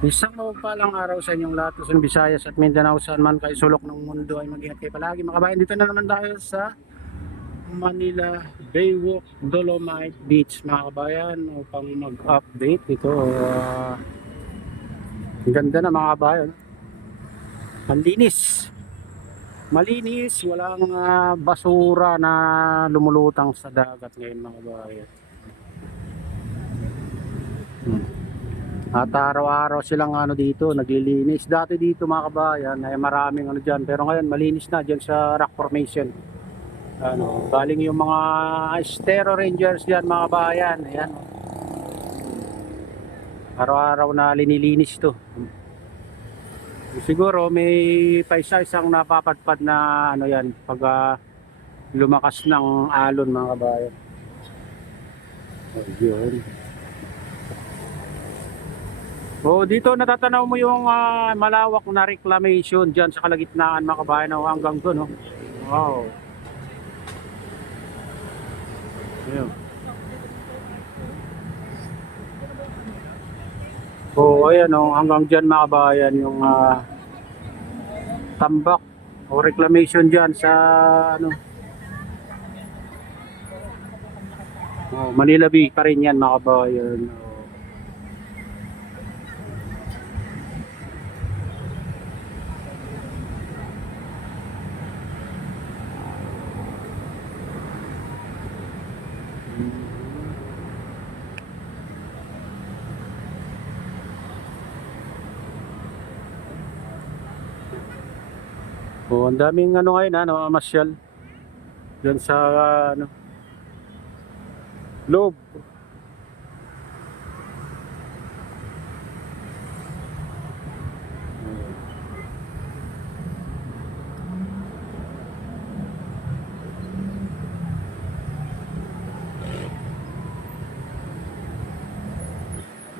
Isang mapagpalang araw sa inyong lahat, Luzon, Visayas at Mindanao, saan man kayo sulok ng mundo ay mag-ingat kayo palagi mga kabayan. Dito na naman tayo sa Manila Baywalk Dolomite Beach mga kabayan upang mag-update ito. Ang ganda na mga kabayan. Ang linis. Malinis, walang basura na lumulutang sa dagat ngayon mga kabayan. At araw-araw silang dito, naglilinis. Dati dito mga kabayan ay maraming dyan. Pero ngayon malinis na dyan sa rock formation. Galing yung mga Stero Rangers dyan mga kabayan. Ayan. Araw-araw na linilinis to. Siguro may paisa-isang napapadpad na yan pag lumakas ng alon mga kabayan. Yun. Dito natatanaw mo yung malawak na reclamation dyan sa kalagitnaan mga kabayan hanggang doon. Wow. Ayun. Ayan hanggang dyan mga kabayan yung tambak o reclamation dyan sa Manila Bay pa rin yan mga kabayan. Ang daming ngayon masyal dyan sa loob.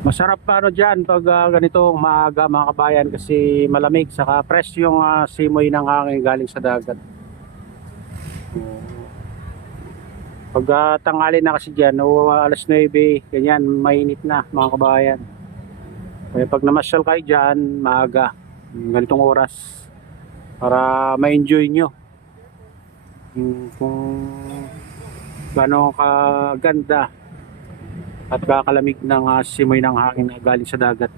Masarap pa dyan pag ganitong maaga mga kabayan kasi malamig saka fresh yung simoy ng hangin galing sa dagat. Pag tanghali na kasi dyan o alas 9 ganyan mainit na mga kabayan. Kaya pag namasyal kayo dyan maaga ganitong oras para ma-enjoy nyo kung gano'ng kaganda at kakalamig ng simoy ng hangin na galing sa dagat.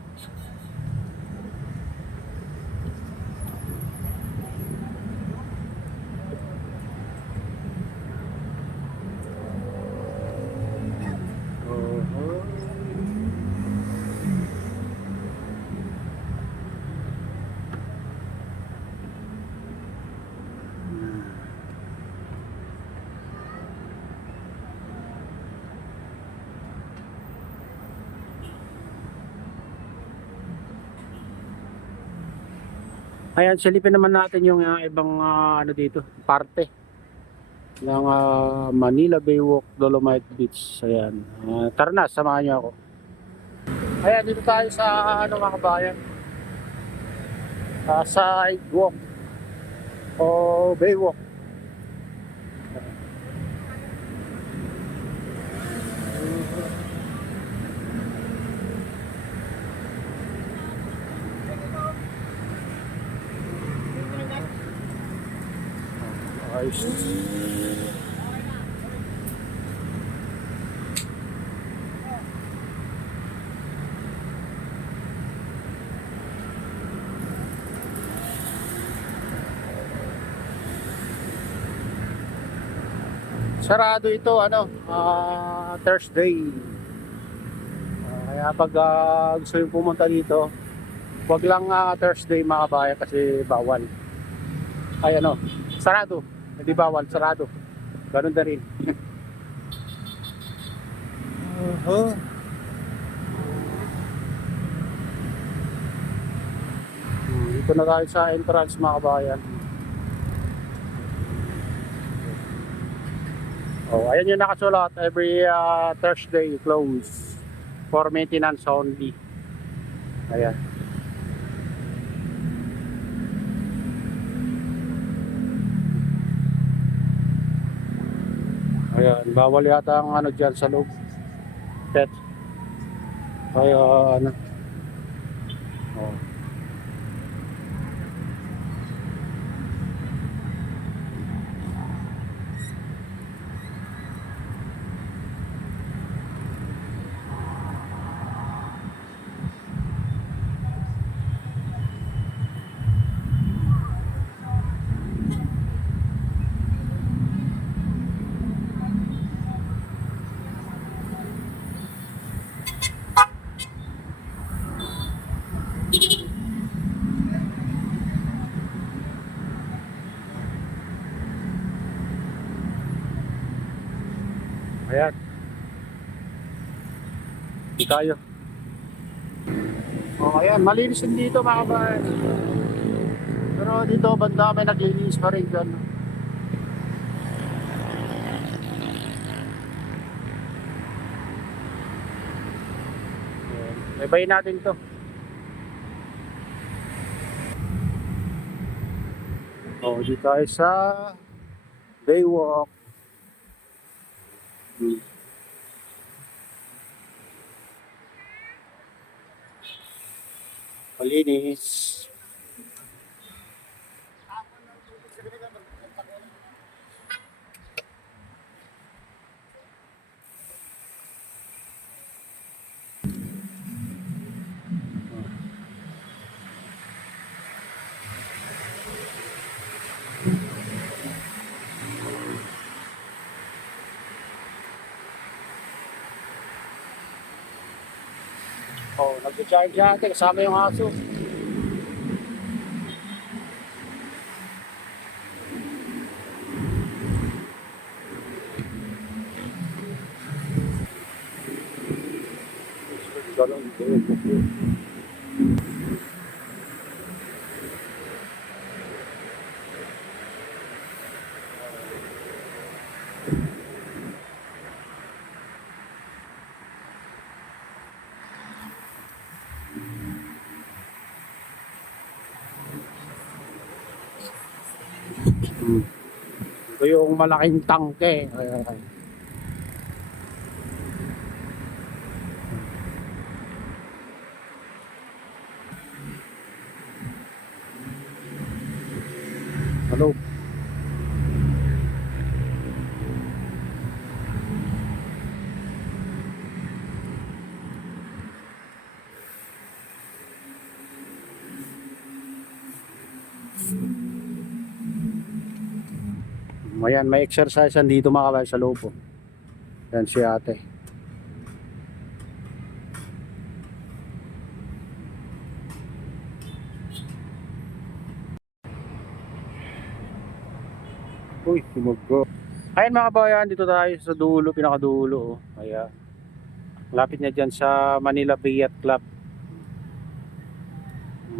Ayan, silipin naman natin yung ibang dito, parte ng Manila Baywalk Dolomite Beach. Ayan. Tara na, samahan niyo ako. Ayan, dito tayo sa mga kabayan. Sidewalk o Baywalk. Ayos. Sarado ito Thursday. Kaya pag gusto yung pumunta dito, wag lang Thursday mga kabayan kasi bawal. Ay sarado. Hindi bawal, sarado. Ganun na rin. Dito na tayo sa entrance mga kabayan. Ayan yung nakasulat, every Thursday close for maintenance only. Ayan. Ayan, bawal yata ang dyan sa loob. Pet. Kaya Oh. Ayan. Di tayo. Oh, ayan, malinis din dito mga kabayan. Pero dito banda may naglinis pa rin dyan. Ayan. Ibayin natin to. Oh, dito tayo sa Baywalk. Malinis. Oh, nag-charge natin kasama yung aso. Ito yung malaking tangke. Ayan. Hello. Ayan, may exercise dito mga kabay sa loob. Oh. Yan si ate. Uy, tumugo. Ayan mga kabayan, dito tayo sa dulo, pinakadulo. Oh. Ayan. Lapit niya dyan sa Manila Bay Yacht Club.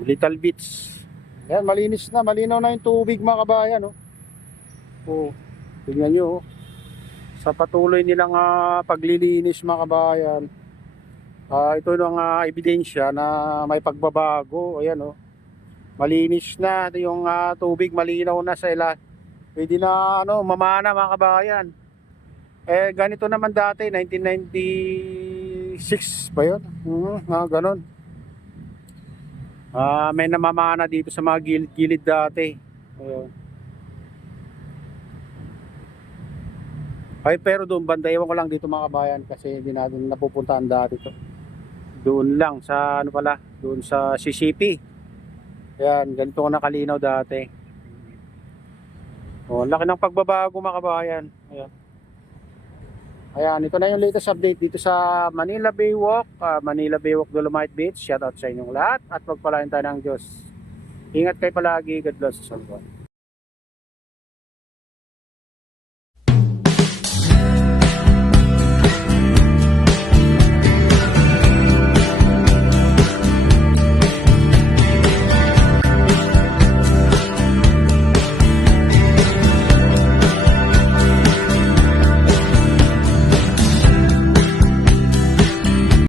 Little Beach. Ayan, malinis na, malinaw na yung tubig mga kabayan. Oh. Oh, tingnan nyo. Oh. Sa patuloy nilang paglilinis mga kabayan. Ito yung ebidensya na may pagbabago. Ayan oh. Malinis na yung tubig, malinaw na sa ila. Pwede na mamana mga kabayan. Eh ganito naman dati 1996 pa 'yon. Ganon. May namamana dito sa mga gilid-gilid dati. Ayun. Ay pero doon banda ewan ko lang dito mga kabayan kasi hindi natin napupuntahan dati to. Doon lang sa pala, doon sa CCP. Ayan, ganito ko nakalinaw dati. Oh, laki ng pagbabago mga kabayan. Ayan. Ayan, ito na yung latest update dito sa Manila Baywalk, Manila Baywalk Dolomite Beach. Shout out sa inyong lahat at pagpalain tayo ng Diyos. Ingat kayo palagi. God bless us all.